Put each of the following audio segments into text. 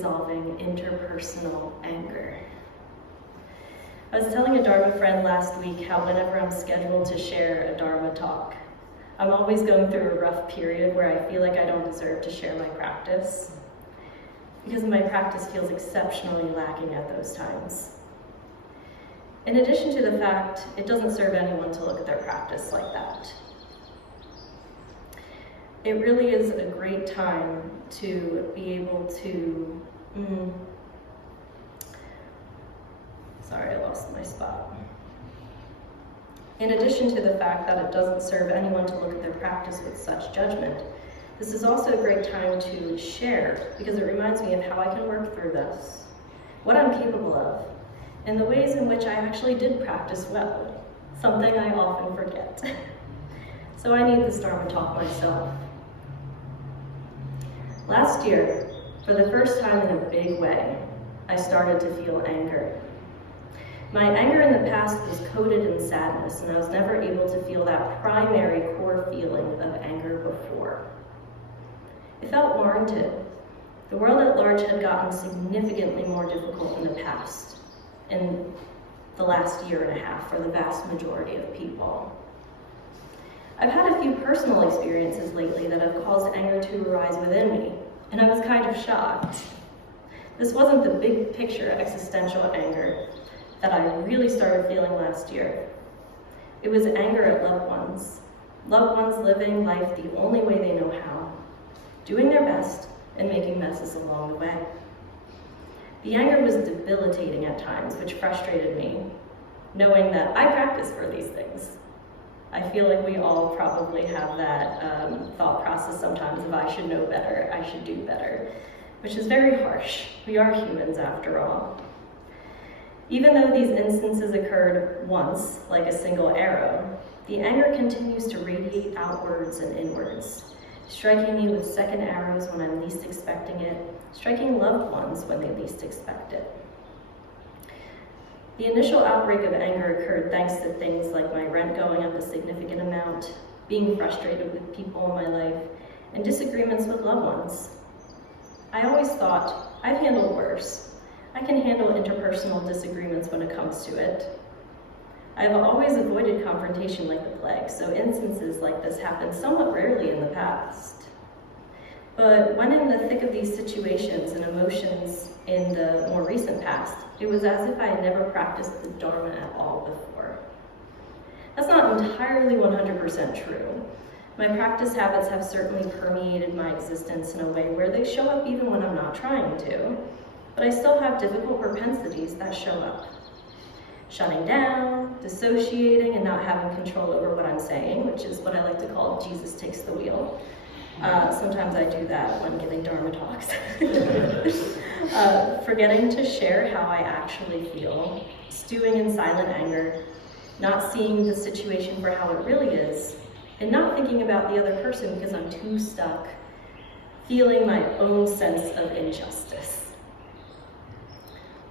dissolving interpersonal anger. I was telling a Dharma friend last week how whenever I'm scheduled to share a Dharma talk, I'm always going through a rough period where I feel like I don't deserve to share my practice, because my practice feels exceptionally lacking at those times. In addition to the fact, it doesn't serve anyone to look at their practice like that. It really is a great time to be able to, sorry, I lost my spot. In addition to the fact that it doesn't serve anyone to look at their practice with such judgment, this is also a great time to share, because it reminds me of how I can work through this, what I'm capable of, and the ways in which I actually did practice well, something I often forget. So I need this Dharma talk myself. Last year, for the first time in a big way, I started to feel anger. My anger in the past was coated in sadness, and I was never able to feel that primary core feeling of anger before. It felt warranted. The world at large had gotten significantly more difficult in the past, in the last year and a half for the vast majority of people. I've had a few personal experiences lately that have caused anger to arise within me, and I was kind of shocked. This wasn't the big picture existential anger that I really started feeling last year. It was anger at loved ones living life the only way they know how, doing their best and making messes along the way. The anger was debilitating at times, which frustrated me, knowing that I practice for these things. I feel like we all probably have that thought process sometimes of I should know better, I should do better, which is very harsh. We are humans after all. Even though these instances occurred once, like a single arrow, the anger continues to radiate outwards and inwards, striking me with second arrows when I'm least expecting it, striking loved ones when they least expect it. The initial outbreak of anger occurred thanks to things like my rent going up a significant amount, being frustrated with people in my life, and disagreements with loved ones. I always thought, I've handled worse. I can handle interpersonal disagreements when it comes to it. I have always avoided confrontation like the plague, so instances like this happened somewhat rarely in the past. But when in the thick of these situations and emotions in the more recent past, it was as if I had never practiced the Dharma at all before. That's not entirely 100% true. My practice habits have certainly permeated my existence in a way where they show up even when I'm not trying to, but I still have difficult propensities that show up. Shutting down, dissociating, and not having control over what I'm saying, which is what I like to call Jesus takes the wheel. Sometimes I do that when giving Dharma talks. Forgetting to share how I actually feel, stewing in silent anger, not seeing the situation for how it really is, and not thinking about the other person because I'm too stuck, feeling my own sense of injustice.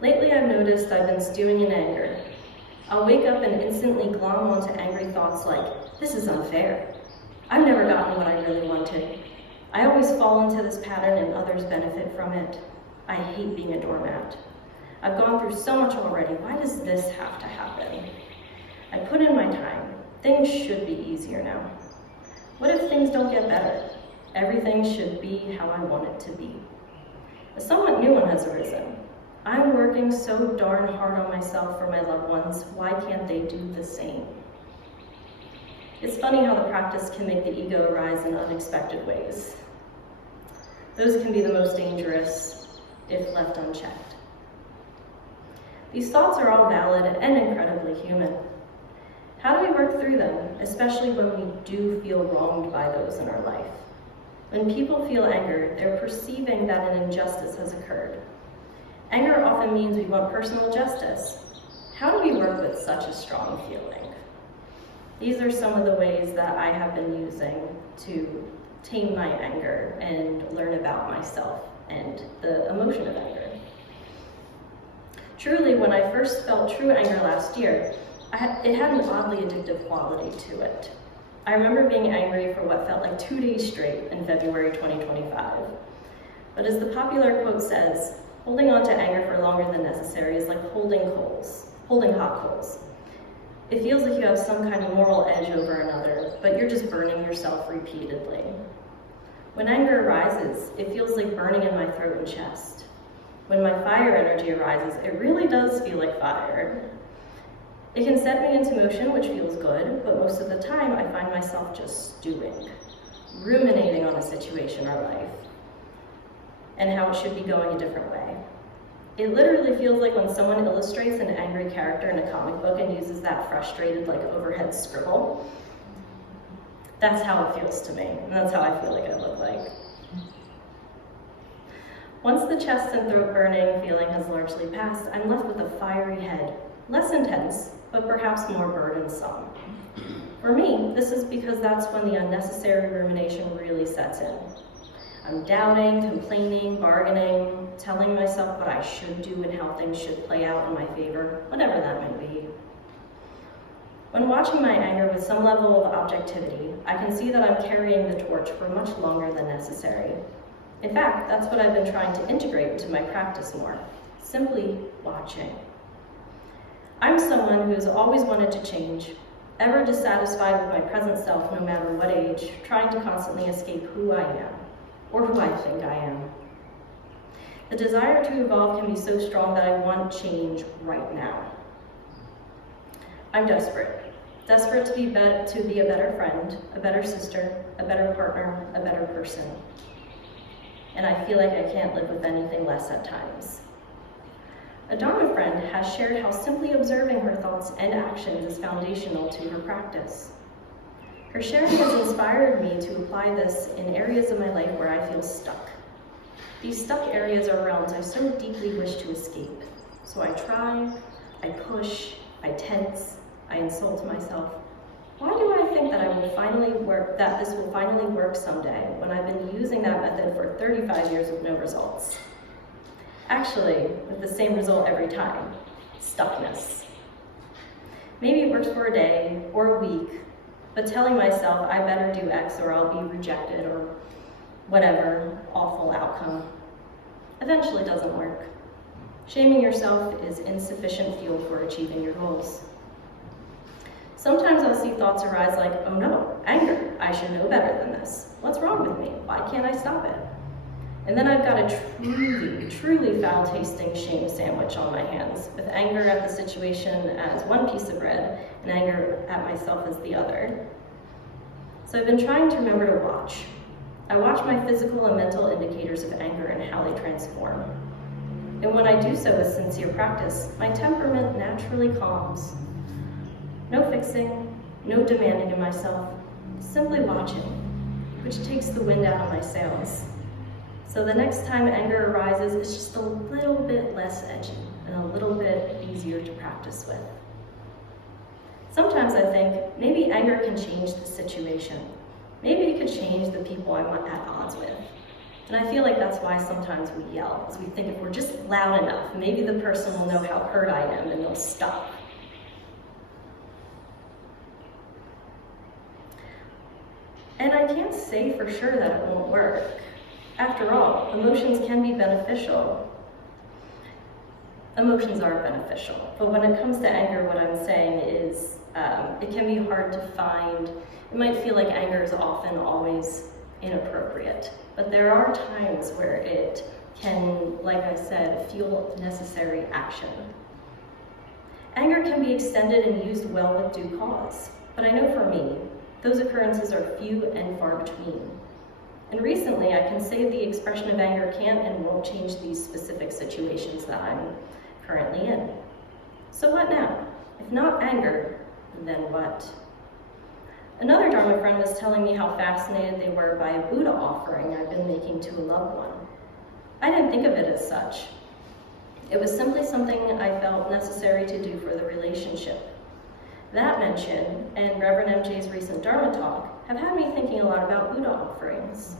Lately I've noticed I've been stewing in anger. I'll wake up and instantly glom onto angry thoughts like, this is unfair. I've never gotten what I really wanted. I always fall into this pattern and others benefit from it. I hate being a doormat. I've gone through so much already. Why does this have to happen? I put in my time. Things should be easier now. What if things don't get better? Everything should be how I want it to be. A somewhat new one has arisen. I'm working so darn hard on myself for my loved ones. Why can't they do the same? It's funny how the practice can make the ego arise in unexpected ways. Those can be the most dangerous if left unchecked. These thoughts are all valid and incredibly human. How do we work through them, especially when we do feel wronged by those in our life? When people feel anger, they're perceiving that an injustice has occurred. Anger often means we want personal justice. How do we work with such a strong feeling? These are some of the ways that I have been using to tame my anger and learn about myself and the emotion of anger. Truly, when I first felt true anger last year, it had an oddly addictive quality to it. I remember being angry for what felt like 2 days straight in February 2025. But as the popular quote says, holding on to anger for longer than necessary is like holding hot coals. It feels like you have some kind of moral edge over another, but you're just burning yourself repeatedly. When anger arises, it feels like burning in my throat and chest. When my fire energy arises, it really does feel like fire. It can set me into motion, which feels good, but most of the time I find myself just stewing, ruminating on a situation or life, and how it should be going a different way. It literally feels like when someone illustrates an angry character in a comic book and uses that frustrated, overhead scribble. That's how it feels to me, and that's how I feel like I look like. Once the chest and throat burning feeling has largely passed, I'm left with a fiery head, less intense, but perhaps more burdensome. For me, this is because that's when the unnecessary rumination really sets in. I'm doubting, complaining, bargaining, telling myself what I should do and how things should play out in my favor, whatever that might be. When watching my anger with some level of objectivity, I can see that I'm carrying the torch for much longer than necessary. In fact, that's what I've been trying to integrate into my practice more, simply watching. I'm someone who has always wanted to change, ever dissatisfied with my present self no matter what age, trying to constantly escape who I am, or who I think I am. The desire to evolve can be so strong that I want change right now. I'm desperate to be a better friend, a better sister, a better partner, a better person. And I feel like I can't live with anything less at times. A Dharma friend has shared how simply observing her thoughts and actions is foundational to her practice. Her sharing has inspired me to apply this in areas of my life where I feel stuck. These stuck areas are realms I so deeply wish to escape. So I try, I push, I tense, I insult myself. Why do I think that this will finally work someday when I've been using that method for 35 years with no results? Actually, with the same result every time, stuckness. Maybe it works for a day or a week, but telling myself I better do X or I'll be rejected or whatever awful outcome eventually doesn't work. Shaming yourself is insufficient fuel for achieving your goals. Sometimes I'll see thoughts arise like, oh no, anger, I should know better than this. What's wrong with me? Why can't I stop it? And then I've got a truly, truly foul-tasting shame sandwich on my hands, with anger at the situation as one piece of bread and anger at myself as the other. So I've been trying to remember to watch. I watch my physical and mental indicators of anger and how they transform. And when I do so with sincere practice, my temperament naturally calms. No fixing, no demanding of myself, simply watching, which takes the wind out of my sails. So the next time anger arises, it's just a little bit less edgy and a little bit easier to practice with. Sometimes I think maybe anger can change the situation. Maybe it could change the people I'm at odds with. And I feel like that's why sometimes we yell, because we think if we're just loud enough, maybe the person will know how hurt I am and they'll stop. And I can't say for sure that it won't work. After all, emotions can be beneficial. Emotions are beneficial, but when it comes to anger, what I'm saying is it can be hard to find. It might feel like anger is often always inappropriate, but there are times where it can, like I said, feel necessary action. Anger can be extended and used well with due cause, but I know for me, those occurrences are few and far between. And recently, I can say the expression of anger can't and won't change these specific situations that I'm currently in. So what now? If not anger, then what? Another Dharma friend was telling me how fascinated they were by a Buddha offering I've been making to a loved one. I didn't think of it as such. It was simply something I felt necessary to do for the relationship. That mention, and Reverend MJ's recent Dharma talk, have had me thinking a lot about Buddha offerings.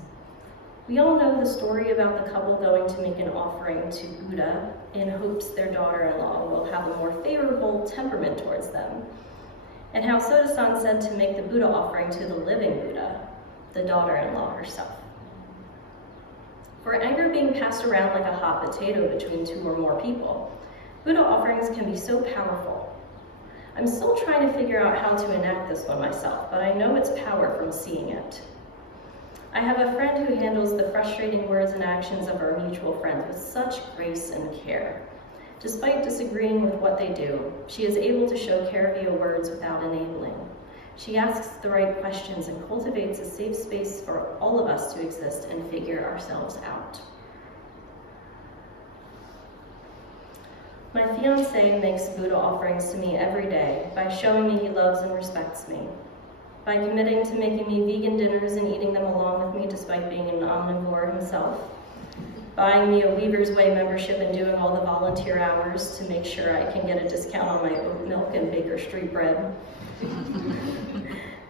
We all know the story about the couple going to make an offering to Buddha in hopes their daughter-in-law will have a more favorable temperament towards them, and how Soda-san said to make the Buddha offering to the living Buddha, the daughter-in-law herself. for anger being passed around like a hot potato between two or more people, Buddha offerings can be so powerful. I'm still trying to figure out how to enact this one myself, but I know its power from seeing it. I have a friend who handles the frustrating words and actions of our mutual friend with such grace and care. Despite disagreeing with what they do, she is able to show care via words without enabling. She asks the right questions and cultivates a safe space for all of us to exist and figure ourselves out. My fiancé makes Buddha offerings to me every day by showing me he loves and respects me, by committing to making me vegan dinners and eating them along with me despite being an omnivore himself, buying me a Weaver's Way membership and doing all the volunteer hours to make sure I can get a discount on my oat milk and Baker Street bread,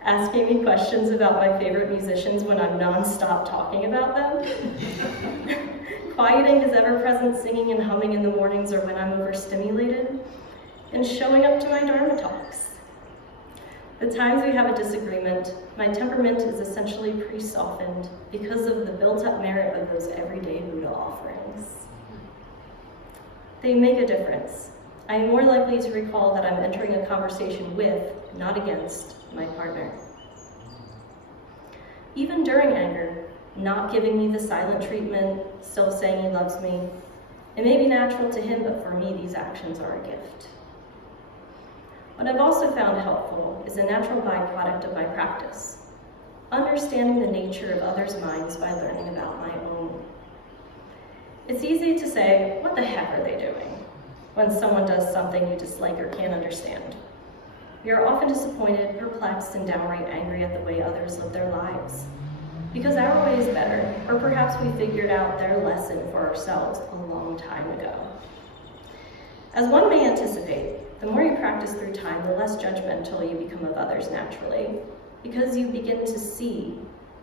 asking me questions about my favorite musicians when I'm non-stop talking about them, quieting his ever-present singing and humming in the mornings or when I'm overstimulated, and showing up to my Dharma talks. The times we have a disagreement, my temperament is essentially pre-softened because of the built-up merit of those everyday Buddha offerings. They make a difference. I am more likely to recall that I'm entering a conversation with, not against, my partner. Even during anger, not giving me the silent treatment, still saying he loves me. It may be natural to him, but for me, these actions are a gift. What I've also found helpful is a natural byproduct of my practice, understanding the nature of others' minds by learning about my own. It's easy to say, what the heck are they doing, when someone does something you dislike or can't understand. We are often disappointed, perplexed, and downright angry at the way others live their lives, because our way is better, or perhaps we figured out their lesson for ourselves a long time ago. As one may anticipate, the more you practice through time, the less judgmental you become of others naturally, because you begin to see,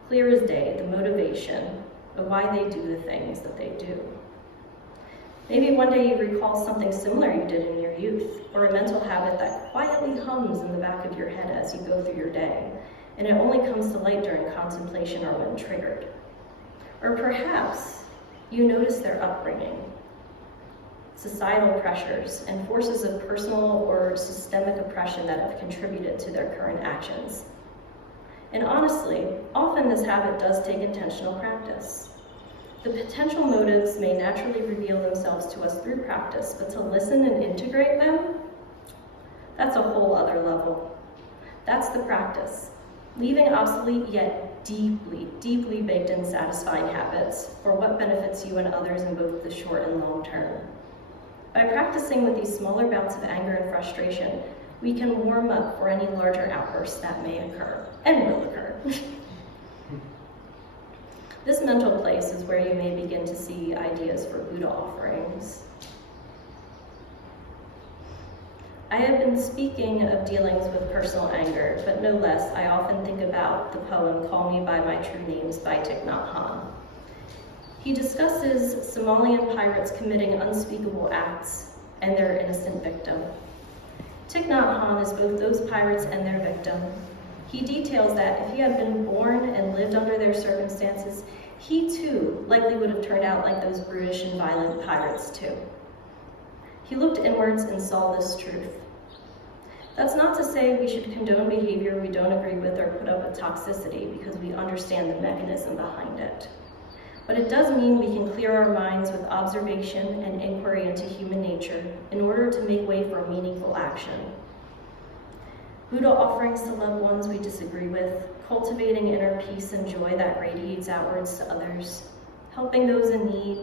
clear as day, the motivation of why they do the things that they do. Maybe one day you recall something similar you did in your youth, or a mental habit that quietly hums in the back of your head as you go through your day, and it only comes to light during contemplation or when triggered. Or perhaps you notice their upbringing, societal pressures, and forces of personal or systemic oppression that have contributed to their current actions. And honestly, often this habit does take intentional practice. The potential motives may naturally reveal themselves to us through practice, but to listen and integrate them, that's a whole other level. That's the practice, leaving obsolete yet deeply, deeply baked in satisfying habits for what benefits you and others in both the short and long term. By practicing with these smaller bouts of anger and frustration, we can warm up for any larger outbursts that may occur, and will occur. This mental place is where you may begin to see ideas for Buddha offerings. I have been speaking of dealings with personal anger, but no less, I often think about the poem Call Me By My True Names by Thich Nhat Hanh. He discusses Somalian pirates committing unspeakable acts and their innocent victim. Thich Nhat Hanh is both those pirates and their victim. He details that if he had been born and lived under their circumstances, he too likely would have turned out like those brutish and violent pirates too. He looked inwards and saw this truth. That's not to say we should condone behavior we don't agree with or put up with toxicity because we understand the mechanism behind it. But it does mean we can clear our minds with observation and inquiry into human nature in order to make way for meaningful action. Buddha offerings to loved ones we disagree with, cultivating inner peace and joy that radiates outwards to others, helping those in need,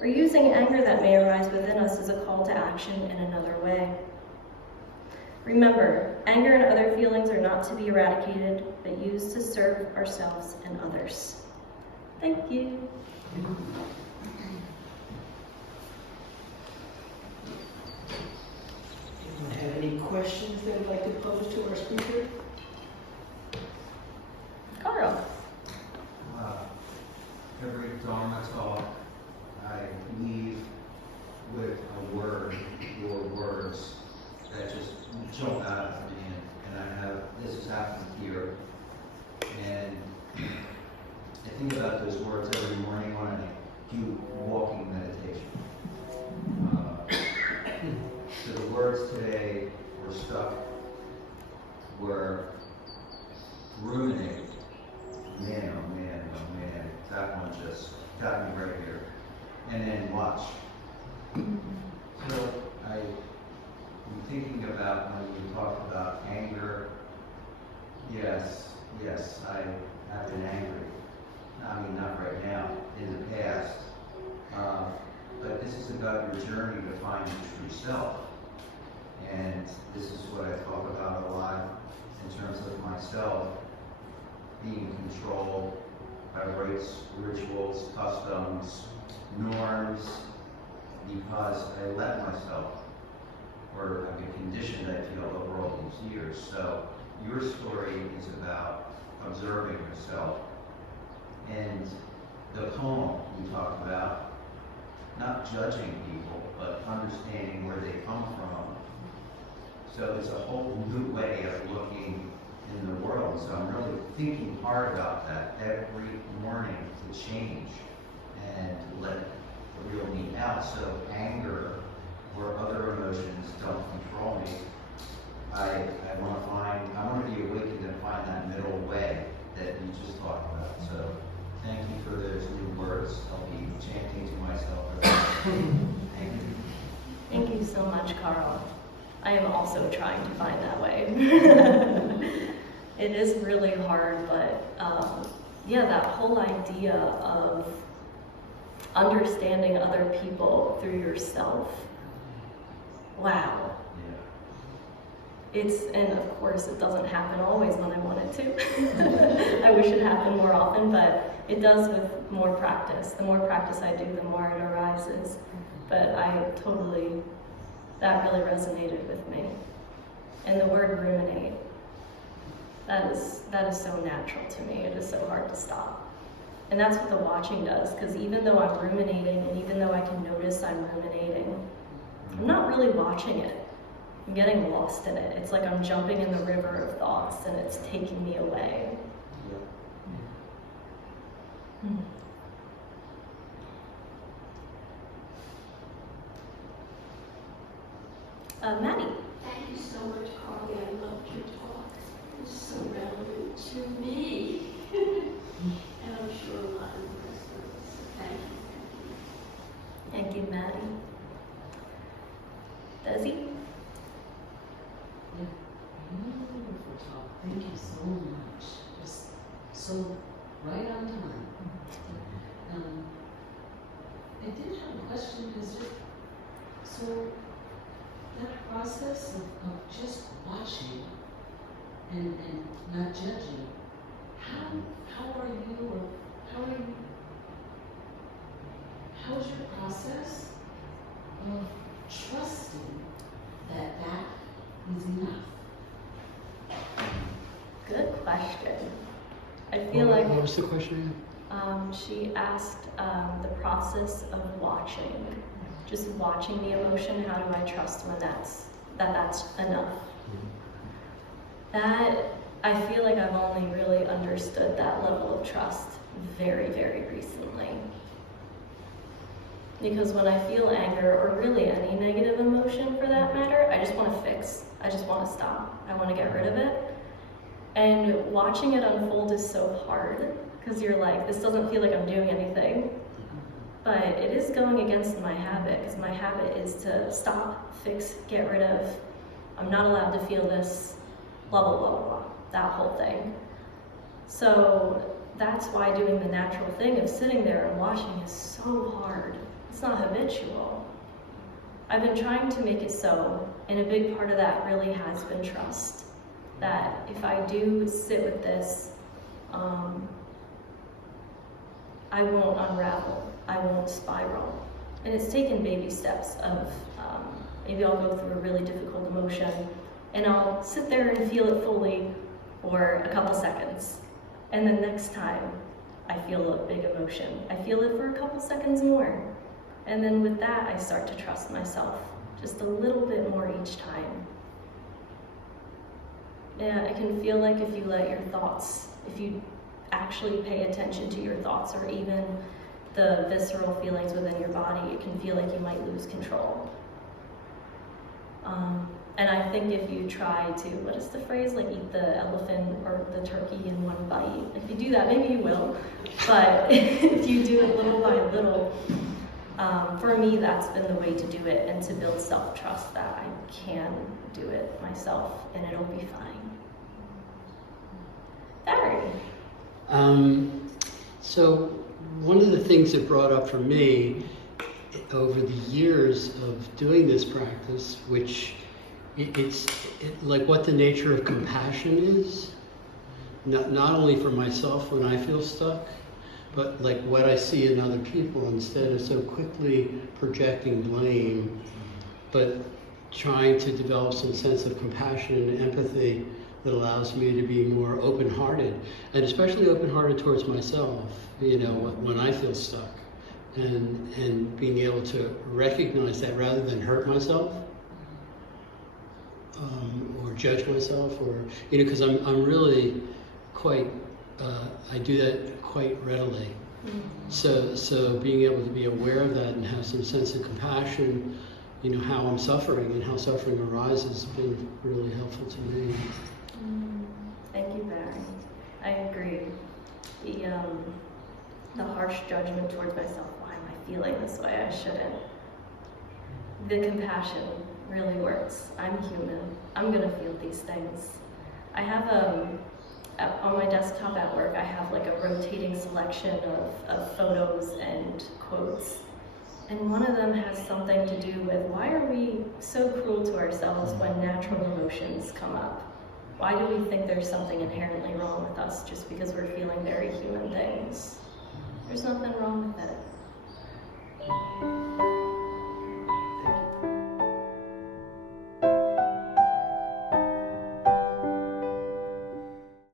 or using anger that may arise within us as a call to action in another way. Remember, anger and other feelings are not to be eradicated, but used to serve ourselves and others. Thank you. Anyone have any questions they'd like to pose to our speaker? Carl. Every Dharma talk, I leave with a word or words that just jump out at me, and this has happened here. And I think about those words every morning when I watch. So I'm thinking about when you talked about anger. Yes, I have been angry. I mean, not right now, in the past. But this is about your journey to find your true self. And this is what I talk about a lot in terms of myself being controlled by rites, rituals, customs, norms, because I let myself, or I've been conditioned, I feel, over all these years. So your story is about observing yourself. And the poem we talked about, not judging people, but understanding where they come from. So it's a whole new way of looking in the world. So I'm really thinking hard about that every morning to change and let the real me out. So anger or other emotions don't control me. I want to be awakened and find that middle way that you just talked about. So thank you for those new words. I'll be chanting to myself. Thank you. Thank you so much, Carl. I am also trying to find that way. It is really hard, but yeah, that whole idea of understanding other people through yourself. Wow. And of course it doesn't happen always when I want it to. I wish it happened more often, but it does with more practice. The more practice I do, the more it arises. But that really resonated with me. And the word ruminate, that is so natural to me. It is so hard to stop. And that's what the watching does, because even though I'm ruminating, and even though I can notice I'm ruminating, I'm not really watching it. I'm getting lost in it. It's like I'm jumping in the river of thoughts and it's taking me away. Maddie. Thank you so much, Carly. I loved your talk. It was so relevant to me. And I'm sure a lot of the rest of us. So thank you. Thank you, Maddie. Desi? Beautiful talk. Thank you so much. Just so right on time. I did have a question. So that process of just watching and not judging, how's your process of trusting that is enough? Good question. I feel like What was the question? she asked the process of watching, just watching the emotion. How do I trust when that's enough? That I feel like I've only really understood that level of trust very, very recently. Because when I feel anger, or really any negative emotion for that matter, I just want to fix. I just want to stop. I want to get rid of it. And watching it unfold is so hard, because you're like, this doesn't feel like I'm doing anything. But it is going against my habit, because my habit is to stop, fix, get rid of. I'm not allowed to feel this, blah, blah, blah, blah, that whole thing. So that's why doing the natural thing of sitting there and watching is so hard. It's not habitual. I've been trying to make it so, and a big part of that really has been trust. That if I do sit with this, I won't unravel, I won't spiral. And it's taken baby steps of, maybe I'll go through a really difficult emotion, and I'll sit there and feel it fully for a couple seconds. And then next time, I feel a big emotion. I feel it for a couple seconds more. And then with that, I start to trust myself just a little bit more each time. Yeah, I can feel like if you let your thoughts, if you actually pay attention to your thoughts, or even the visceral feelings within your body, it can feel like you might lose control. And I think if you try to, what is the phrase, like eat the elephant or the turkey in one bite, if you do that, maybe you will, but if you do it little by little, For me, that's been the way to do it, and to build self-trust that I can do it myself and it'll be fine. Barry. So one of the things that brought up for me over the years of doing this practice, which it's like what the nature of compassion is, not only for myself when I feel stuck, but like what I see in other people, instead of so quickly projecting blame, but trying to develop some sense of compassion and empathy that allows me to be more open-hearted, and especially open-hearted towards myself, you know, when I feel stuck, and being able to recognize that rather than hurt myself, or judge myself, or, you know, because I'm really quite, I do that quite readily. So being able to be aware of that and have some sense of compassion, you know, how I'm suffering and how suffering arises has been really helpful to me. Thank you, Barry. I agree. The harsh judgment towards myself, why am I feeling this way? I shouldn't. The compassion really works. I'm human. I'm gonna feel these things. I have on my desktop at work, I have like a rotating selection of photos and quotes. And one of them has something to do with, why are we so cruel to ourselves when natural emotions come up? Why do we think there's something inherently wrong with us just because we're feeling very human things? There's nothing